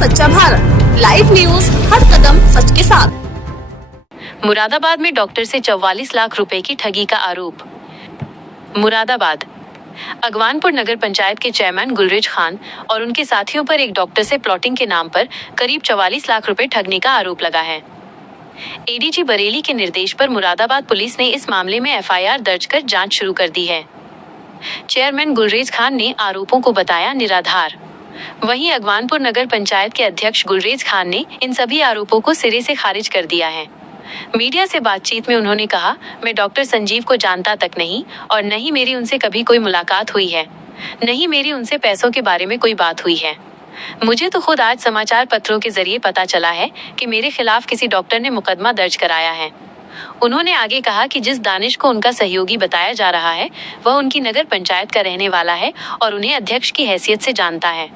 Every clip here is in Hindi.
सच्चा भारत। लाइव न्यूज, हर कदम सच के साथ। मुरादाबाद में डॉक्टर से 44 लाख रुपए की ठगी का आरोप। मुरादाबाद अगवानपुर नगर पंचायत के चेयरमैन गुलरेज खान और उनके साथियों पर एक डॉक्टर से प्लॉटिंग के नाम पर करीब 44 लाख रुपए ठगने का आरोप लगा है। एडीजी बरेली के निर्देश पर मुरादाबाद पुलिस ने इस मामले में एफआईआर दर्ज कर जांच शुरू कर दी है। चेयरमैन गुलरेज खान ने आरोपों को बताया निराधार। वहीं अगवानपुर नगर पंचायत के अध्यक्ष गुलरेज खान ने इन सभी आरोपों को सिरे से खारिज कर दिया है। मीडिया से बातचीत में उन्होंने कहा, मैं डॉक्टर संजीव को जानता तक नहीं और न ही मेरी उनसे कभी कोई मुलाकात हुई है, न ही मेरी उनसे पैसों के बारे में कोई बात हुई है। मुझे तो खुद आज समाचार पत्रों के जरिए पता चला है कि मेरे खिलाफ किसी डॉक्टर ने मुकदमा दर्ज कराया है। उन्होंने आगे कहा कि जिस दानिश को उनका सहयोगी बताया जा रहा है वह उनकी नगर पंचायत का रहने वाला है और उन्हें अध्यक्ष की हैसियत से जानता है।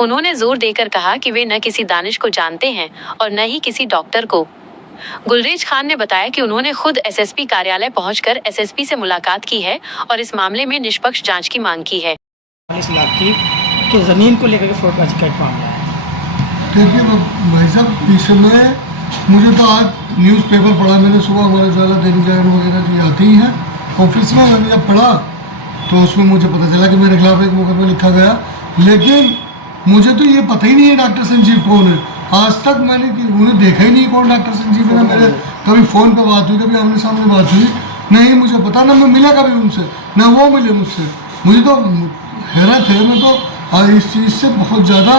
उन्होंने जोर देकर कहा कि वे न किसी दानिश को जानते हैं और न ही किसी डॉक्टर को। गुलरेज खान ने बताया कि उन्होंने खुद एसएसपी कार्यालय पहुंचकर एसएसपी से मुलाकात की है और इस मामले में निष्पक्ष जांच की मांग की है। 40 लाख की जमीन को लेकर के फ्रॉड का मामला है। देखिए भाई साहब, इस समय मुझे तो आज न्यूज़पेपर पढ़ा मैंने, सुबह हमारे ज्वाला दैनिक जागरण वगैरह जो आती ही हैं ऑफिस में, मैंने जब पढ़ा तो उसमें मुझे पता चला कि मेरे खिलाफ एक मुकदमा लिखा गया। लेकिन मुझे तो ये पता ही नहीं है डॉक्टर संजीव कौन है। आज तक मैंने उन्हें देखा ही नहीं कौन डॉक्टर संजीव है। मेरे कभी फ़ोन पे बात हुई, कभी आमने सामने बात हुई नहीं, मुझे पता ना मैं मिला कभी उनसे, ना वो मिले मुझसे। मुझे तो हैरत है, मैं तो इस चीज़ से बहुत ज़्यादा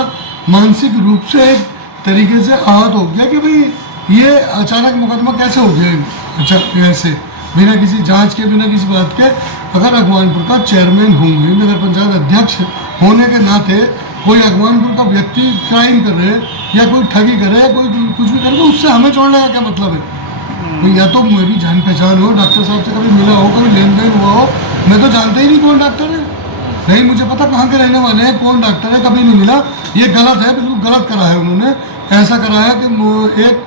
मानसिक रूप से एक तरीके से आहत हो गया कि भाई ये अचानक मुकदमा कैसे हो गया। अच्छा, ऐसे बिना किसी जांच के, बिना किसी बात के, अगर अगवानपुर का चेयरमैन होंगे, नगर पंचायत अध्यक्ष होने के नाते कोई अगवानपुर का व्यक्ति क्राइम कर रहे या कोई ठगी कर रहे या कोई कुछ भी कर रहे, उससे हमें जोड़ने का क्या मतलब है। या तो मेरी जान पहचान हो, डॉक्टर साहब से कभी मिला हो, कभी लेन देन हुआ हो, मैं तो जानता ही नहीं कौन डॉक्टर है, नहीं मुझे पता कहाँ के रहने वाले हैं, कौन डॉक्टर है, कभी नहीं मिला। ये गलत है, बिल्कुल गलत करा है उन्होंने। ऐसा करा है कि एक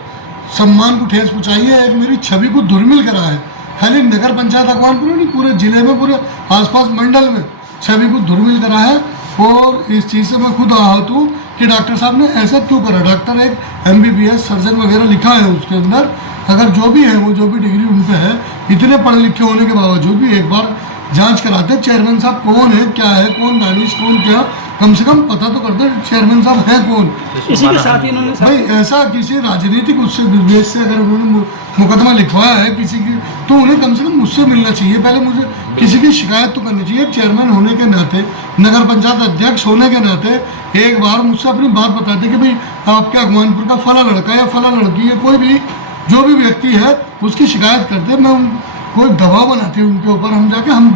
सम्मान को ठेस पहुँचाई है, एक मेरी छवि को धूमिल करा है। खाली नगर पंचायत अगवानपुर नहीं, पूरे जिले में, पूरे आसपास मंडल में छवि को धूमिल करा है। और इस चीज़ से मैं खुद आहत हूँ कि डॉक्टर साहब ने ऐसा क्यों करा। डॉक्टर एक MBBS सर्जन वगैरह लिखा है उसके अंदर, अगर जो भी है वो जो भी डिग्री उन पे है, इतने पढ़े लिखे होने के बावजूद भी एक बार जांच कराते चेयरमैन साहब कौन है, क्या है, कौन दानिश, कौन क्या, कम से कम पता तो करते चेयरमैन साहब हैं कौन। इसी के साथ ही उन्होंने भाई ऐसा किसी राजनीतिक उससे दुर्देश से अगर उन्होंने मुकदमा लिखवाया है किसी की, तो उन्हें कम से कम मुझसे मिलना चाहिए। पहले मुझे किसी की शिकायत तो करनी चाहिए। चेयरमैन होने के नाते, नगर पंचायत अध्यक्ष होने के नाते एक बार मुझसे अपनी बात बताते कि भाई आपके अगवानपुर का फला लड़का या फला लड़की है, कोई भी जो भी व्यक्ति है उसकी शिकायत करते, मैं कोई दबाव बनाती उनके ऊपर, हम जाके हम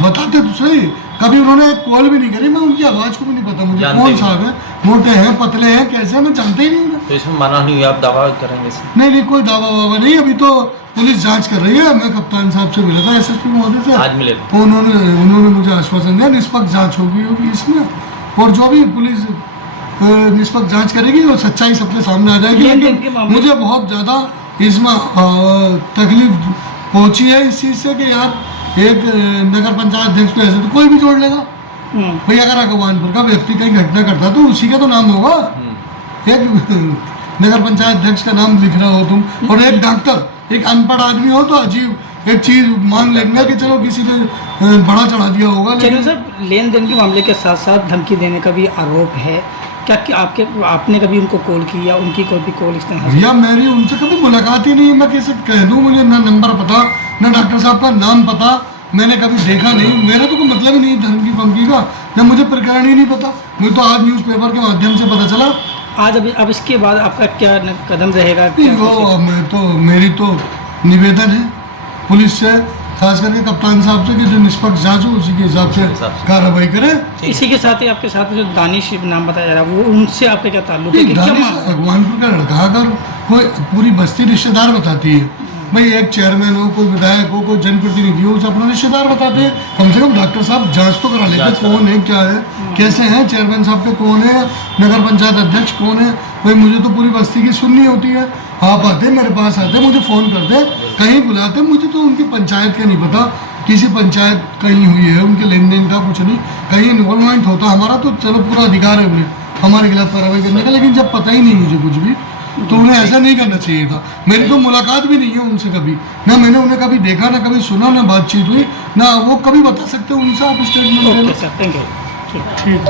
बताते तो सही। कभी उन्होंने एक कॉल भी नहीं करी, मैं उनकी आवाज़ को भी नहीं पता मुझे कौन साहब है, मोटे हैं, पतले हैं, कैसे, मैं जानते ही नहीं। तो इसमें माना नहीं, आप दावा करेंगे? नहीं, कोई दावा वावा नहीं। अभी तो पुलिस जांच कर रही है। मैं कप्तान साहब से मिला था, SSP महोदय से, आज मिले, उन्होंने मुझे आश्वासन दिया निष्पक्ष जांच होगी इसमें, और जो भी पुलिस निष्पक्ष जांच करेगी और सच्चाई सबके सामने आ जाएगी। लेकिन मुझे बहुत ज़्यादा इसमें तकलीफ पहुंची है इस चीज़ से कि यार एक नगर पंचायत अध्यक्ष को ऐसे तो कोई भी जोड़ लेगा। भाई अगर अगवानपुर का व्यक्ति कहीं घटना करता तो उसी का तो नाम होगा। एक नगर पंचायत अध्यक्ष का नाम लिख रहा हो तुम, और एक डॉक्टर, एक अनपढ़ आदमी हो तो अजीब एक चीज मान लेंगे कि चलो किसी ने बड़ा चढ़ा दिया होगा। लेकिन सर, लेन देन के मामले के साथ साथ धमकी देने का भी आरोप है। क्या कि आपने कभी उनको कॉल की या उनकी कोई भी कॉल इस तरह? भैया मेरी उनसे कभी मुलाकात ही नहीं, मैं कैसे कह दूँ, मुझे ना नंबर पता, ना डॉक्टर साहब का नाम पता, मैंने कभी देखा नहीं, मेरा तो कोई मतलब ही नहीं धमकी फमकी का, या मुझे प्रकरण ही नहीं पता। मुझे तो आज न्यूज़पेपर के माध्यम से पता चला। आज अब इसके बाद आपका क्या कदम रहेगा? मेरी तो निवेदन है पुलिस से, खास करके कप्तान साहब से, कि जो निष्पक्ष जांच हो उसी के हिसाब से कार्रवाई करें। इसी के साथ ही आपके साथ जो दानिश नाम बताया जा रहा है, वो उनसे आपके क्या ताल्लुक है? दानिश अगवानपुर का लड़का, अगर कोई पूरी बस्ती रिश्तेदार बताती है, भाई एक चेयरमैन हो, कोई विधायक हो, कोई जनप्रतिनिधि हो, उसे अपना रिश्तेदार बताते हैं, कम से कम डॉक्टर साहब जांच तो करा लेते कौन है, क्या है, कैसे हैं, चेयरमैन साहब के कौन है, नगर पंचायत अध्यक्ष कौन है। भाई मुझे तो पूरी बस्ती की सुननी होती है। आप आते, मेरे पास आते, मुझे फ़ोन करते, कहीं बुलाते, मुझे तो उनकी पंचायत का नहीं पता, किसी पंचायत कहीं हुई है, उनके लेन देन का कुछ नहीं, कहीं इन्वॉल्वमेंट होता हमारा तो चलो पूरा अधिकार है उन्हें, हमारे खिलाफ कार्रवाई करने का, लेकिन जब पता ही नहीं मुझे कुछ भी तो उन्हें ऐसा नहीं करना चाहिए था। मेरी तो मुलाकात भी नहीं है उनसे कभी, ना मैंने उन्हें कभी देखा, ना कभी सुना, ना बातचीत हुई, ना वो कभी बता सकते उनसे आप statement okay sir, thank you. ठीक।